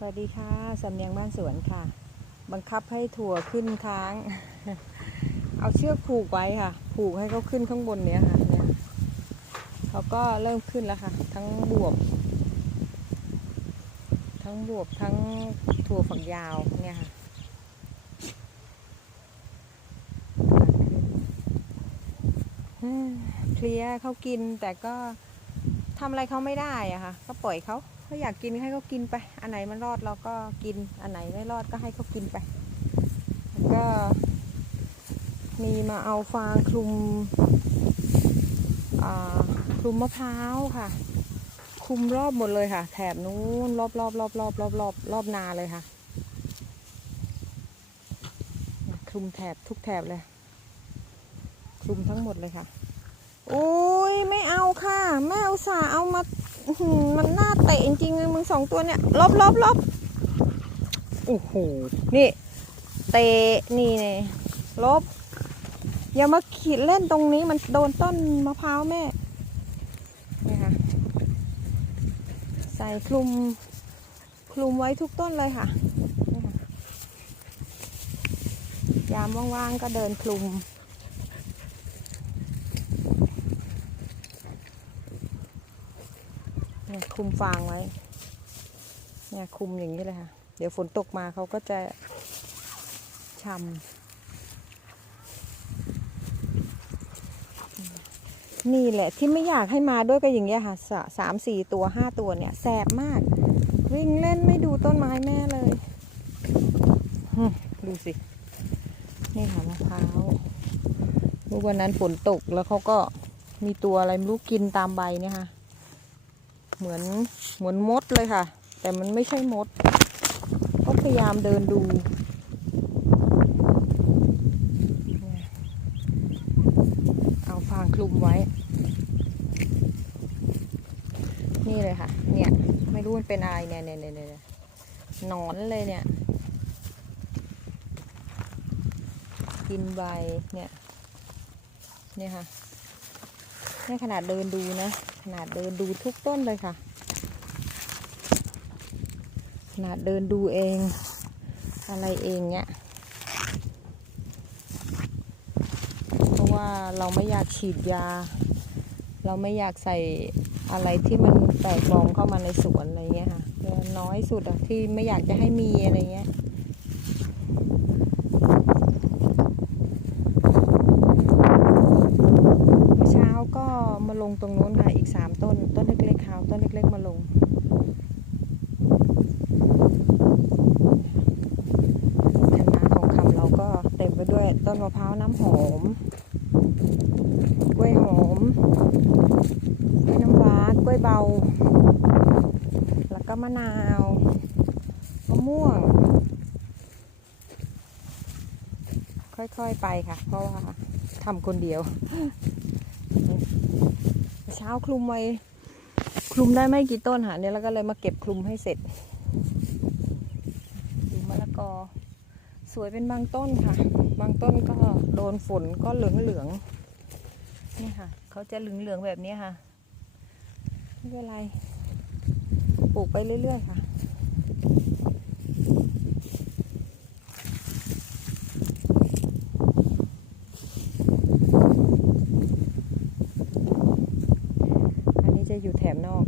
สวัสดีค่ะสำเนียงบ้านสวนค่ะ บังคับให้ถั่วขึ้นค้าง เอาเชือกผูกไว้ค่ะ ผูกให้เขาขึ้นข้างบนเนี้ยค่ะเนี่ยเขาก็เริ่มขึ้นแล้วค่ะ ทั้งบวบ ทั้งบวบทั้งถั่วฝักยาวเนี่ยค่ะเพลียเขากินแต่ก็ทำอะไรเขาไม่ได้อะค่ะ ก็ปล่อยเขา เขาอยากกินให้เขากินไป อันไหนมันรอดเราก็กิน อันไหนไม่รอดก็ให้เขากินไปแล้วก็มีมาเอาฟางคลุมคลุมมะพร้าวค่ะ คลุมรอบหมดเลยค่ะ แถบนู้นรอบรอบรอบรอบรอบรอบรอบนาเลยค่ะ คลุมแถบทุกแถบเลย คลุมทั้งหมดเลยค่ะ โอ้ยไม่เอาค่ะ แม่อุตส่าห์เอามา มันน่าเตะจริงๆเลยมึงสองตัวเนี่ยลบลบลบโอ้โหนี่เตะนี่เนี่ยลบ อย่ามาขีดเล่นตรงนี้มันโดนต้นมะพร้าวแม่นี่ค่ะใส่คลุมคลุมไว้ทุกต้นเลยค่ะนี่ค่ะยามว่างๆก็เดินคลุม เนี่ย คลุมฟางไว้ เนี่ยคลุมอย่างนี้เลยค่ะ เดี๋ยวฝนตกมาเขาก็จะช้ำนี่แหละที่ไม่อยากให้มาด้วยก็อย่างเงี้ยค่ะสามสี่ตัวห้าตัวเนี่ยแสบมาก วิ่งเล่นไม่ดูต้นไม้แม่เลยดูสิ นี่ค่ะมะพร้าวเมื่อวันนั้นฝนตกแล้วเขาก็มีตัวอะไรไม่รู้กินตามใบเนี่ยค่ะ เหมือนเหมือนมดเลยค่ะ แต่มันไม่ใช่มดก็พยายามเดินดูเอาฟางคลุมไว้ นี่เลยค่ะ เนี่ยไม่รู้มันเป็นอะไรเนี่ยเนี่ยเนี่ยเนี่ยหนอนเลยเนี่ย กินใบเนี่ยเนี่ยค่ะนี่ขนาดเดินดูนะ นาดเดินดูทุกต้นเลยค่ะ ขนาดเดินดูเอง อะไรเองเนี่ยเพราะว่าเราไม่อยากฉีดยา เราไม่อยากใส่อะไรที่มันแปลกปลอมเข้ามาในสวนอะไรเงี้ยค่ะน้อยสุดอะที่ไม่อยากจะให้มีอะไรเงี้ย เมื่อเช้าก็มาลงตรงนู้นค่ะ อีกสามต้น ต้นเล็กๆค่ะเอาต้นเล็กๆมาลง คันนาทองคำเราก็เต็มไปด้วย ต้นมะพร้าวน้ำหอม กล้วยหอม กล้วยน้ำว้ากล้วยเบา แล้วก็มะนาว มะม่วง ค่อยๆไปค่ะ เพราะว่าทำคนเดียว เช้าคลุมไว้คลุมได้ไม่กี่ต้นค่ะเนี่ยแล้วก็เลยมาเก็บคลุมให้เสร็จ ดูมะละกอ สวยเป็นบางต้นค่ะ บางต้นก็โดนฝนก็เหลืองเหลืองนี่ค่ะเขาจะเหลืองเหลืองแบบนี้ค่ะไม่เป็นไรปลูกไปเรื่อย ๆ ค่ะ อันนี้จะอยู่แถบนอก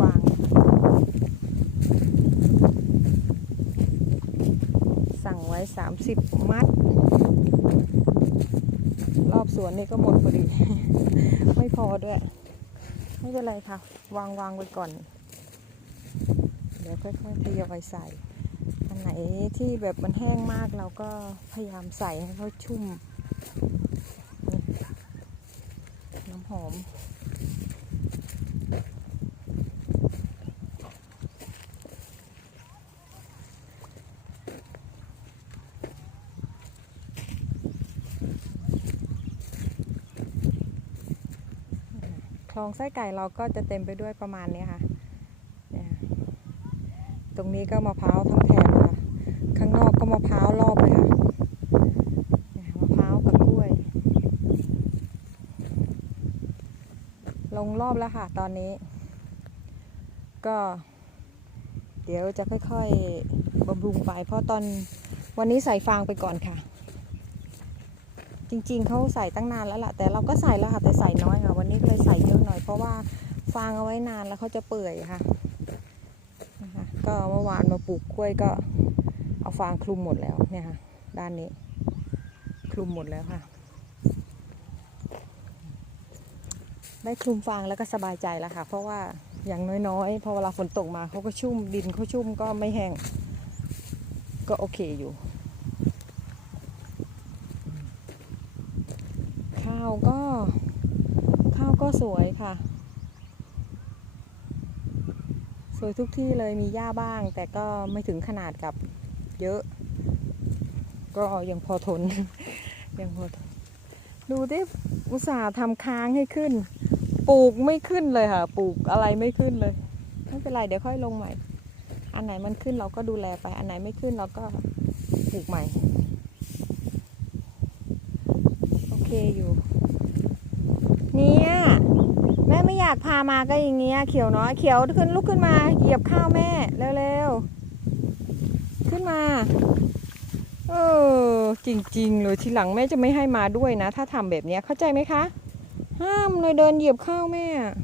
ฟางสั่งไว้ 30 มัด รอบสวนนี่ก็หมดพอดี ไม่พอด้วย ไม่เป็นไรค่ะ วางวางไว้ก่อน เดี๋ยวค่อยๆทยอยใส่ อันไหนที่แบบมันแห้งมากเราก็พยายามใส่ให้เขาชุ่ม น้ำหอม คลองไส้ไก่เราก็จะเต็มไปด้วยประมาณนี้ค่ะ ตรงนี้ก็มะพร้าวทั้งแถบค่ะ ข้างนอกก็มะพร้าวรอบเลยค่ะมะพร้าวกับกล้วย ลงรอบแล้วค่ะตอนนี้ ก็ เดี๋ยวจะค่อยๆบำรุงไป เพราะตอนวันนี้ใส่ฟางไปก่อนค่ะ จริง ๆเขาใส่ตั้งนานแล้วล่ะ แต่เราก็ใส่แล้วค่ะแต่ใส่น้อยค่ะ วันนี้เลยใส่เยอะหน่อยเพราะว่าฟางเอาไว้นานแล้วเขาจะเปื่อยค่ะนะคะก็เมื่อวานมาปลูกกล้วยก็เอาฟางคลุมหมดแล้วเนี่ยค่ะ ด้านนี้ คลุมหมดแล้วค่ะ ได้คลุมฟางแล้วก็สบายใจแล้วค่ะ เพราะว่าอย่างน้อยๆพอเวลาฝนตกมาเขาก็ชุ่มดินเขาชุ่มก็ไม่แห้งก็โอเคอยู่าวก็ข้าวก็สวยค่ะ สวยทุกที่เลยมีหญ้าบ้าง แต่ก็ไม่ถึงขนาดกับเยอะ ก็ยังพอทน ยังพอทน ดูที่อุตส่าห์ทำค้างให้ขึ้น ปลูกไม่ขึ้นเลยค่ะ ปลูกอะไรไม่ขึ้นเลย ไม่เป็นไรเดี๋ยวค่อยลงใหม่ อันไหนมันขึ้นเราก็ดูแลไป อันไหนไม่ขึ้นเราก็ปลูกใหม่ โอเคอยู่แม่ไม่อยากพามาก็อย่างเงี้ยเขียวเนาะเขียวขึ้นลุกขึ้นมาเหยียบข้าวแม่เร็วๆขึ้นมาเออจริงๆเลยทีหลังแม่จะไม่ให้มาด้วยนะ ถ้าทำแบบเนี้ยเข้าใจไหมคะ ห้ามเลยเดินเหยียบข้าวแม่อะ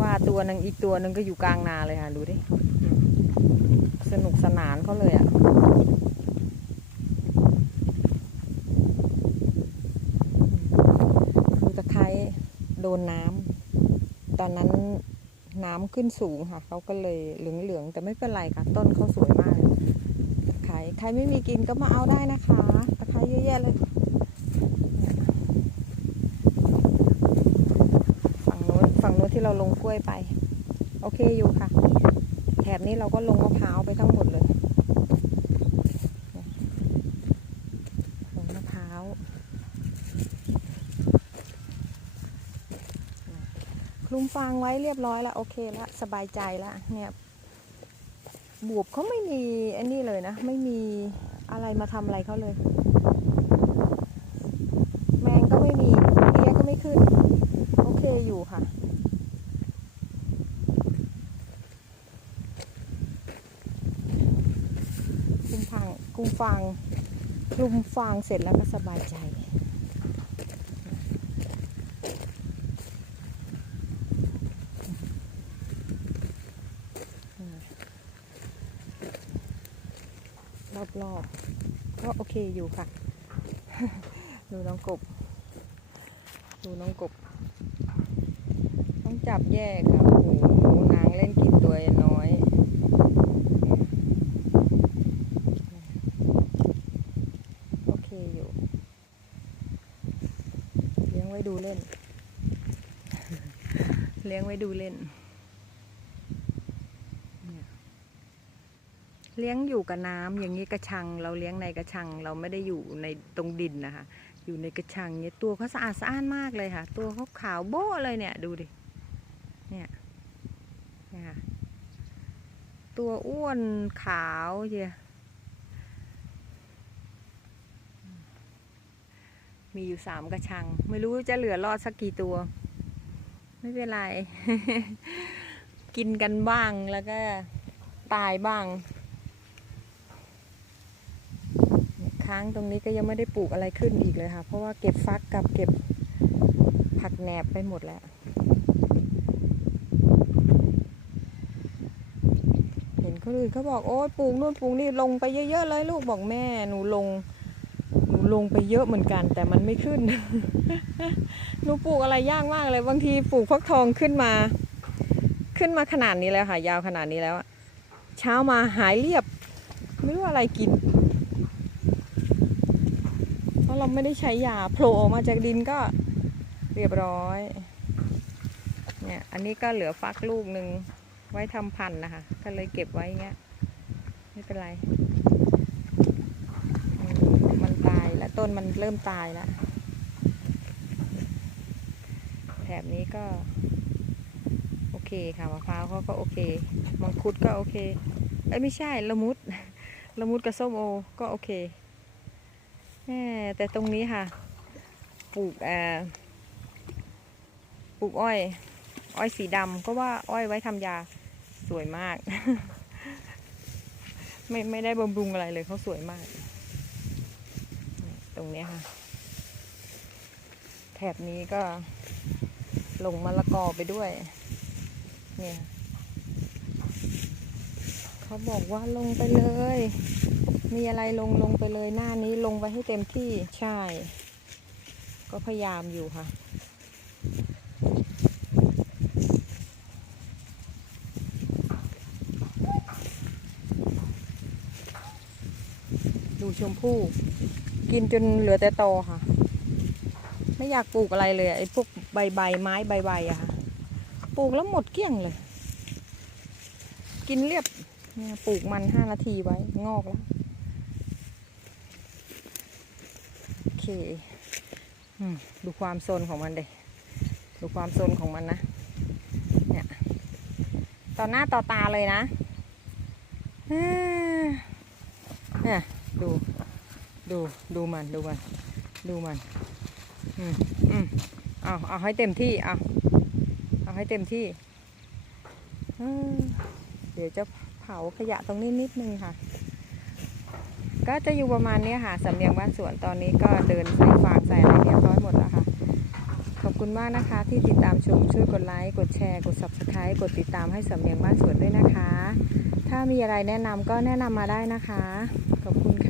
ว่าตัวหนึ่งอีกตัวหนึ่งก็อยู่กลางนาเลยค่ะ ดูดิ สนุกสนานเขาเลยอะตะไคร้ โดนน้ำตอนนั้นน้ำขึ้นสูงค่ะเขาก็เลยเหลืองๆแต่ไม่เป็นไรค่ะ ต้นเขาสวยมากเลยตะไคร้ใครไม่มีกินก็มาเอาได้นะคะตะไคร้เยอะแยะเลยฝั่งโน้นฝั่งโน้นที่เราลงกล้วยไป โอเคอยู่ค่ะ แถบนี้เราก็ลงมะพร้าวไปทั้งหมดเลยลงมะพร้าว คลุ มฟางไว้เรียบร้อยแล้วโอเคแล้วสบายใจแล้วเนี่ยบวบเขาไม่มีอันนี้เลยนะ ไม่มีอะไรมาทำอะไรเขาเลย แมงก็ไม่มีเลี้ยก็ไม่ขึ้น โอเคอยู่ค่ะคลุมฟางคลุมฟางคลุมฟางเสร็จแล้วก็สบายใจ รอบๆ ก็โอเคอยู่ค่ะ ดูน้องกบ ดูน้องกบ ต้องจับแยกค่ะ โอ้โหนางเล่นกินตัวน้อยโอเคอยู่ เลี้ยงไว้ดูเล่น เลี้ยงไว้ดูเล่น เลี้ยงอยู่กับน้ำอย่างนี้กระชัง เราเลี้ยงในกระชัง เราไม่ได้อยู่ในตรงดินนะคะ อยู่ในกระชังเนี่ยตัวเขาสะอาดสะอ้านมากเลยค่ะ ตัวเขาขาวโบ้เลยเนี่ยดูดิเนี่ยเนี่ยค่ะตัวอ้วนขาวเยมีอยู่สามกระชัง ไม่รู้จะเหลือรอดสักกี่ตัว ไม่เป็นไร กินกันบ้างแล้วก็ตายบ้าง ค้างตรงนี้ก็ยังไม่ได้ปลูกอะไรขึ้นอีกเลยค่ะ เพราะว่าเก็บฟักกับเก็บผักแหนบไปหมดแล้ว เห็นคนอื่นเขาบอกโอ้ยปลูกนู่นปลูกนี่ลงไปเยอะๆเลยลูกบอกแม่หนูลง หนูลงไปเยอะเหมือนกัน แต่มันไม่ขึ้น หนูปลูกอะไรยากมากเลย บางทีปลูกฟักทองขึ้นมา ขึ้นมาขนาดนี้แล้วค่ะ ยาวขนาดนี้แล้วเช้ามาหายเรียบ ไม่รู้อะไรกิน เราไม่ได้ใช้ยาโผล่ออกมาจากดินก็เรียบร้อย เนี่ยอันนี้ก็เหลือฟักลูกหนึ่งไว้ทำพันธุ์นะคะ ก็เลยเก็บไว้เงี้ยไม่เป็นไรมมันตายแล้วต้นมันเริ่มตายแล้วแถบนี้ก็ โอเคค่ะมะพร้าวเขาก็โอเค มังคุดก็โอเค เอ้ยไม่ใช่ละมุดละมุดกับส้มโอก็โอเค แต่ตรงนี้ค่ะ ปลูกอ่อปลูกอ้อย อ้อยสีดำก็ว่าอ้อยไว้ทำยาสวยมาก ไม่ไม่ได้บำรุงอะไรเลยเขาสวยมาก ตรงนี้ค่ะ แถบนี้ก็ลงมะละกอไปด้วย เนี่ย เขาบอกว่าลงไปเลย มีอะไรลงลงไปเลยหน้านี้ลงไปให้เต็มที่ใช่ ก็พยายามอยู่ค่ะ ดูชมพู่ กินจนเหลือแต่ตอค่ะ ไม่อยากปลูกอะไรเลยไอ้พวกใบใบไม้ใบใบอะค่ะ ปลูกแล้วหมดเกลี้ยงเลย กินเรียบเนี่ยปลูกมันห้านาทีไว้ งอกแล้ว โอเคอืม ดูความโซนของมันเด็ดูความโซนของมันนะ เนี่ย ต่อหน้าต่อตาเลยนะเนี่ยดู ดู ดูมัน ดูมัน ดูมัน อืมอืมเอาเอาให้เต็มที่ เอาเอาให้เต็มที่ เดี๋ยวจะเผาขยะตรงนี้นิดนึงค่ะ ก็จะอยู่ประมาณนี้ค่ะสำเนียงบ้านสวนตอนนี้ก็เดินใส่ฟางใส่อะไรเรียบร้อยหมดแล้วค่ะ ขอบคุณมากนะคะ ที่ติดตามชมช่วยกดไลค์กดแชร์กด subscribe กดติดตามให้สำเนียงบ้านสวนด้วยนะคะ ถ้ามีอะไรแนะนำก็แนะนำมาได้นะคะ ขอบคุณค่ะ